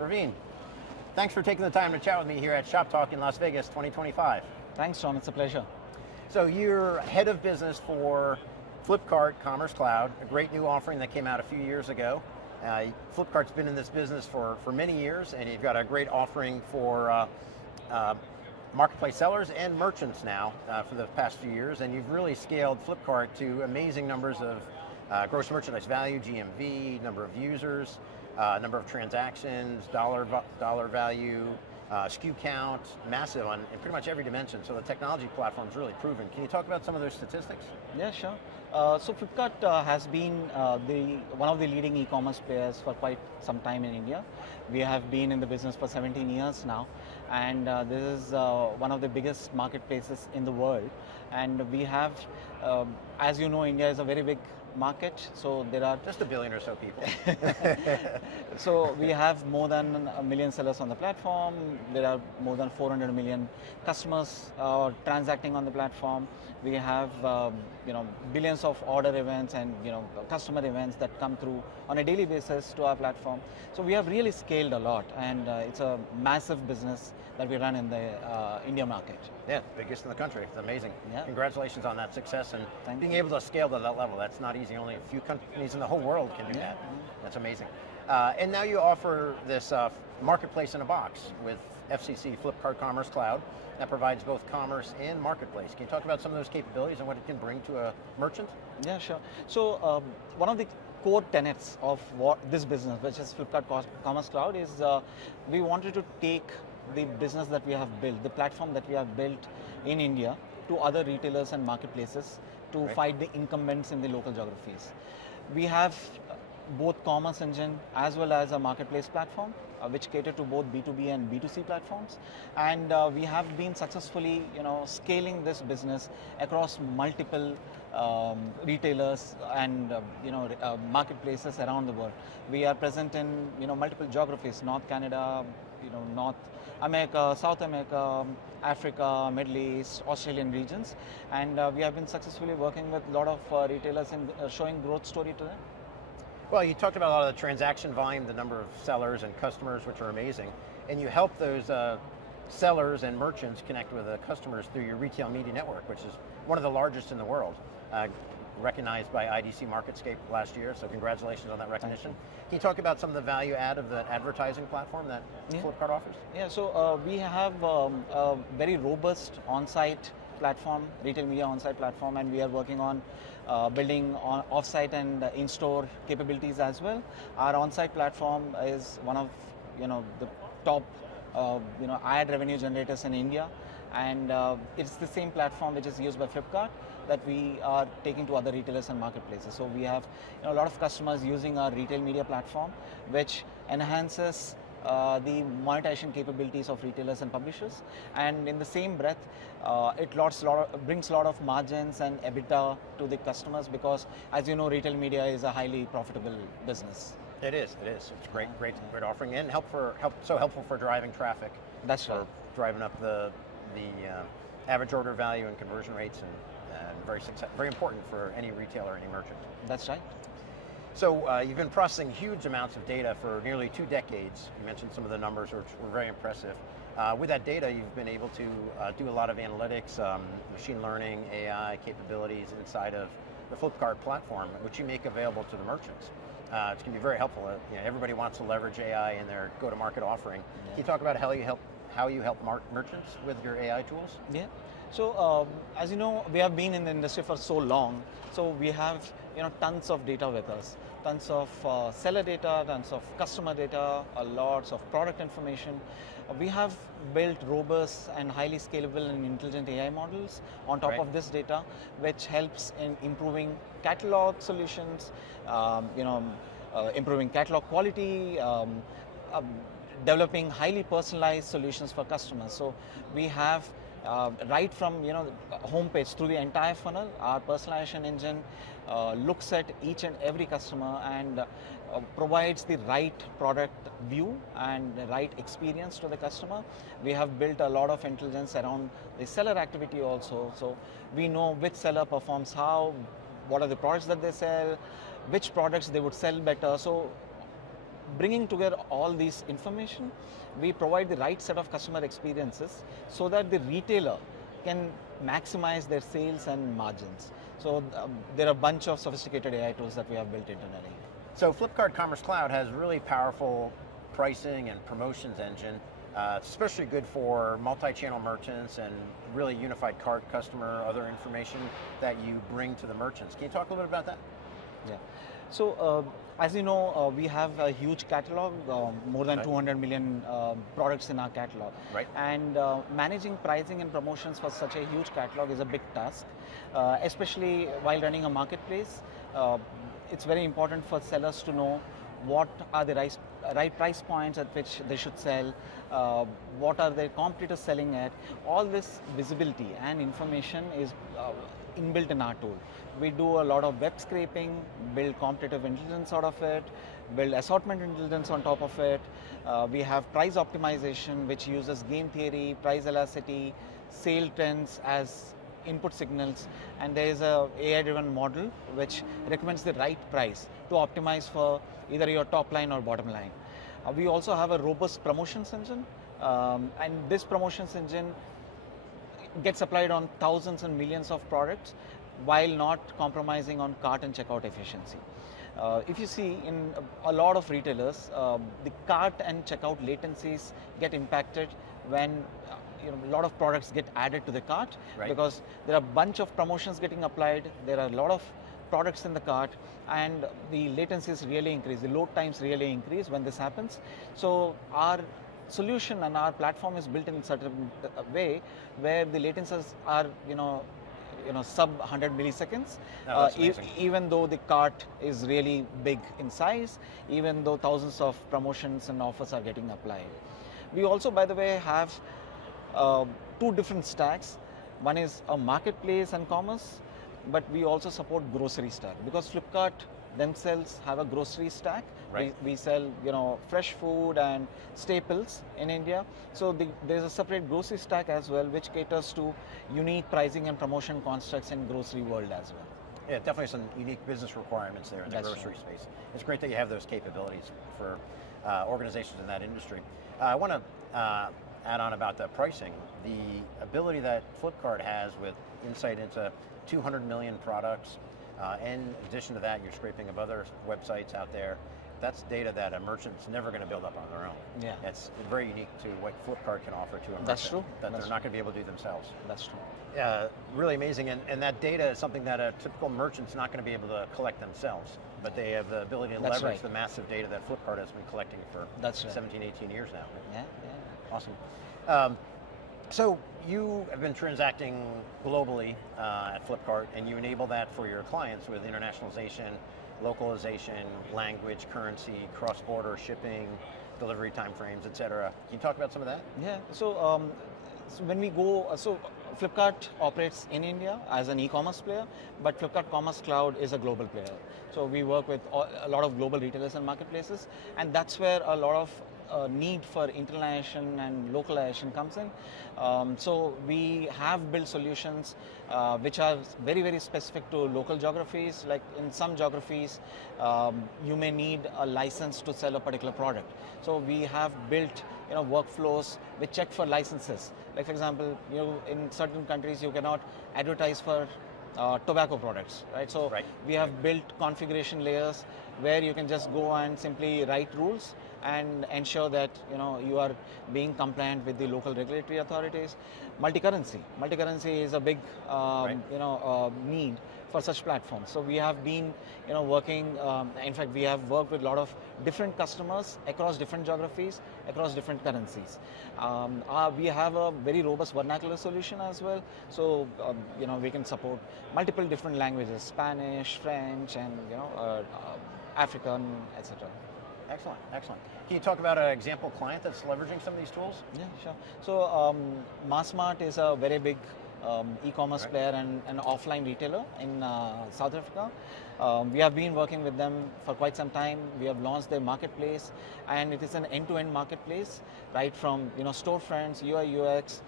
Praveen, thanks for taking the time to chat with me here at Shoptalk in Las Vegas 2025. Thanks, Tom. It's a pleasure. So you're head of business for Flipkart Commerce Cloud, a great new offering that came out a few years ago. Flipkart's been in this business for many years, and you've got a great offering for marketplace sellers and merchants now for the past few years, and you've really scaled Flipkart to amazing numbers of gross merchandise value, GMV, number of users, number of transactions, dollar value, SKU count, massive on in pretty much every dimension. So the technology platform's really proven. Can you talk about some of those statistics? Yeah, sure. So Flipkart has been one of the leading e-commerce players for quite some time in India. We have been in the business for 17 years now, and this is one of the biggest marketplaces in the world. And we have, as you know, India is a very big market, so there are just 1 billion or so people. So we have more than 1 million sellers on the platform. There are more than 400 million customers transacting on the platform. We have billions of order events and customer events that come through on a daily basis to our platform. So we have really scaled a lot, and it's a massive business that we run in the India market. Yeah, biggest in the country. It's amazing. Yeah. Congratulations on that success and Thank being you. able to scale to that level. That's not easy. Only a few companies in the whole world can do that. That's amazing. And now you offer this marketplace in a box with FCC, Flipkart Commerce Cloud, that provides both commerce and marketplace. Can you talk about some of those capabilities and what it can bring to a merchant? Yeah, sure. So one of the core tenets of what this business, which is Flipkart Commerce Cloud, is we wanted to take the business that we have built, the platform that we have built in India, to other retailers and marketplaces to fight the incumbents in the local geographies. We have both commerce engine as well as a marketplace platform, which cater to both B2B and B2C platforms. And we have been successfully scaling this business across multiple retailers and marketplaces around the world. We are present in multiple geographies: North Canada, North America, South America, Africa, Middle East, Australian regions, and we have been successfully working with a lot of retailers and showing growth story to them. Well, you talked about a lot of the transaction volume, the number of sellers and customers, which are amazing, and you help those sellers and merchants connect with the customers through your retail media network, which is one of the largest in the world, recognized by IDC MarketScape last year, so congratulations on that recognition. Can you talk about some of the value add of the advertising platform that Flipkart offers? Yeah, so we have a very robust on-site platform, retail media on-site platform, and we are working on building on off-site and in-store capabilities as well. Our on-site platform is one of the top ad revenue generators in India, and it's the same platform which is used by Flipkart that we are taking to other retailers and marketplaces. So we have a lot of customers using our retail media platform, which enhances the monetization capabilities of retailers and publishers, and in the same breath, it brings a lot of margins and EBITDA to the customers, because, as you know, retail media is a highly profitable business. It is. It's great offering, and so helpful for driving traffic. That's right. For driving up the average order value and conversion rates, and very important for any retailer, any merchant. That's right. So you've been processing huge amounts of data for nearly 2 decades. You mentioned some of the numbers, which were very impressive. With that data, you've been able to do a lot of analytics, machine learning, AI capabilities inside of the Flipkart platform, which you make available to the merchants. It's going to be very helpful. Everybody wants to leverage AI in their go-to-market offering. Can you talk about how you help merchants with your AI tools? Yeah. So as you know, we have been in the industry for so long, so we have tons of data with us, tons of seller data, tons of customer data, lots of product information. We have built robust and highly scalable and intelligent AI models on top of this data, which helps in improving catalog solutions, improving catalog quality, developing highly personalized solutions for customers. So we have right from homepage through the entire funnel, our personalization engine looks at each and every customer and provides the right product view and the right experience to the customer. We have built a lot of intelligence around the seller activity also, so we know which seller performs how, what are the products that they sell, which products they would sell better. So bringing together all these information, we provide the right set of customer experiences so that the retailer can maximize their sales and margins. So there are a bunch of sophisticated AI tools that we have built internally. So Flipkart Commerce Cloud has really powerful pricing and promotions engine. It's especially good for multi-channel merchants and really unified cart, customer, other information that you bring to the merchants. Can you talk a little bit about that? Yeah. So as you know, we have a huge catalog, more than 200 million products in our catalog. Right. And managing pricing and promotions for such a huge catalog is a big task, especially while running a marketplace. It's very important for sellers to know what are the right price points at which they should sell, what are their competitors selling at. All this visibility and information is inbuilt in our tool. We do a lot of web scraping, build competitive intelligence out of it, build assortment intelligence on top of it. We have price optimization, which uses game theory, price elasticity, sale trends as input signals, and there is a AI-driven model which recommends the right price to optimize for either your top line or bottom line. We also have a robust promotions engine, and this promotions engine gets applied on thousands and millions of products while not compromising on cart and checkout efficiency. If you see in a lot of retailers, the cart and checkout latencies get impacted when a lot of products get added to the cart, right, because there are a bunch of promotions getting applied, there are a lot of products in the cart, and the latencies really increase, the load times really increase when this happens. So our solution and our platform is built in a certain way where the latencies are sub 100 milliseconds, even though the cart is really big in size, even though thousands of promotions and offers are getting applied. We also, by the way, have two different stacks. One is a marketplace and commerce, but we also support grocery stack because Flipkart themselves have a grocery stack. Right. We sell fresh food and staples in India. So there's a separate grocery stack as well, which caters to unique pricing and promotion constructs in grocery world as well. Yeah, definitely some unique business requirements there in the That's grocery right. space. It's great that you have those capabilities for organizations in that industry. I want to add on about the pricing. The ability that Flipkart has with insight into 200 million products, in addition to that, you're scraping of other websites out there. That's data that a merchant's never going to build up on their own. Yeah. That's very unique to what Flipkart can offer to a merchant. That's true. That That's they're not going to be able to do themselves. That's true. Really amazing, and that data is something that a typical merchant's not going to be able to collect themselves, but they have the ability to That's leverage right. the massive data that Flipkart has been collecting for That's right. 17, 18 years now. Yeah. Awesome. So you have been transacting globally at Flipkart, and you enable that for your clients with internationalization, localization, language, currency, cross-border shipping, delivery timeframes, et cetera. Can you talk about some of that? Yeah. So when we go, Flipkart operates in India as an e-commerce player, but Flipkart Commerce Cloud is a global player. So we work with a lot of global retailers and marketplaces, and that's where a lot of need for internalization and localization comes in. So we have built solutions which are very, very specific to local geographies. Like in some geographies, you may need a license to sell a particular product. So we have built workflows which check for licenses. Like for example, in certain countries you cannot advertise for tobacco products, right? So we have built configuration layers where you can just go and simply write rules and ensure that you are being compliant with the local regulatory authorities. Multi-currency is a big need for such platforms. So we have been working, in fact we have worked with a lot of different customers across different geographies, across different currencies. We have a very robust vernacular solution as well. So we can support multiple different languages, Spanish, French, and African, etc. Excellent. Can you talk about an example client that's leveraging some of these tools? Yeah, sure. So Massmart is a very big e-commerce player and an offline retailer in South Africa. We have been working with them for quite some time. We have launched their marketplace, and it is an end-to-end marketplace, right from storefronts, UI, UX,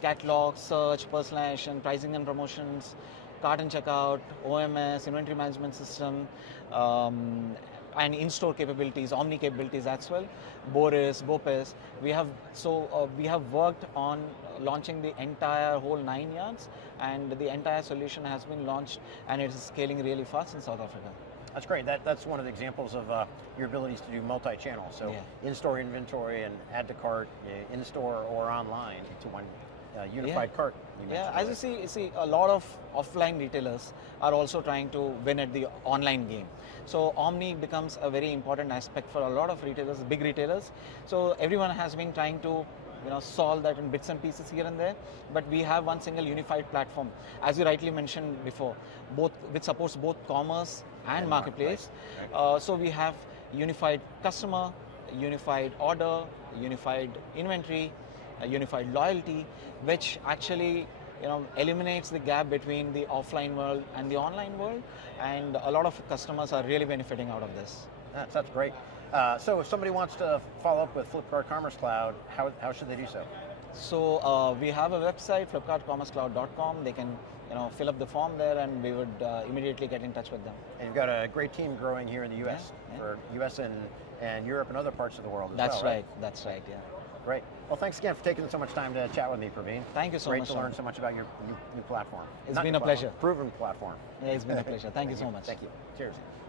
catalog, search, personalization, pricing and promotions, cart and checkout, OMS, inventory management system, and in-store capabilities, omni capabilities as well, Boris, Bopis. We have we have worked on launching the entire whole 9 yards, and the entire solution has been launched, and it is scaling really fast in South Africa. That's great. That's one of the examples of your abilities to do multi-channel. So in-store inventory and add to cart, in-store or online to one unified cart. Yeah, as you see, a lot of offline retailers are also trying to win at the online game. So omni becomes a very important aspect for a lot of retailers, big retailers. So everyone has been trying to solve that in bits and pieces here and there, but we have one single unified platform, as you rightly mentioned before, which supports both commerce and marketplace. Right. So we have unified customer, unified order, unified inventory, unified loyalty, which actually eliminates the gap between the offline world and the online world, and a lot of customers are really benefiting out of this. That's great. So if somebody wants to follow up with Flipkart Commerce Cloud, how should they do so? So we have a website, flipkartcommercecloud.com. They can fill up the form there, and we would immediately get in touch with them. And you've got a great team growing here in the U.S. for U.S. and Europe and other parts of the world as That's well, right. That's right. Yeah. Great. Well, thanks again for taking so much time to chat with me, Praveen. Thank you so much. much. Great to learn so much about your new platform. It's been a pleasure. Proven platform. Yeah, it's been a pleasure. Thank you so much. Thank you. Cheers.